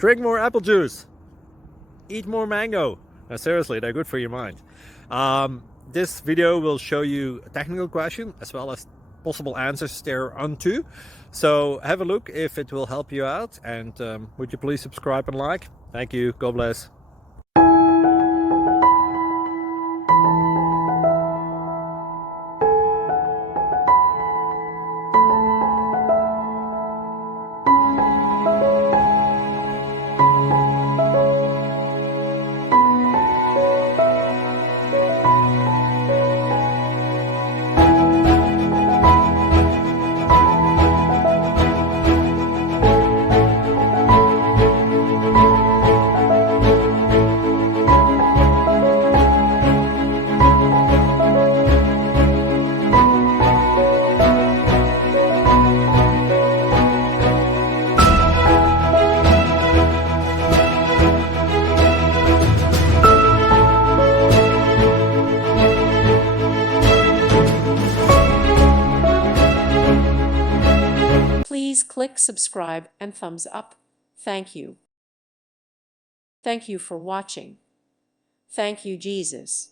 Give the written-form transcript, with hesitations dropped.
Drink more apple juice. Eat more mango. No, seriously, they're good for your mind. This video will show you a technical question as well as possible answers thereunto. So have a look if it will help you out, and would you please subscribe and like? Thank you. God bless. Please click subscribe and thumbs up. Thank you. Thank you for watching. Thank you, Jesus.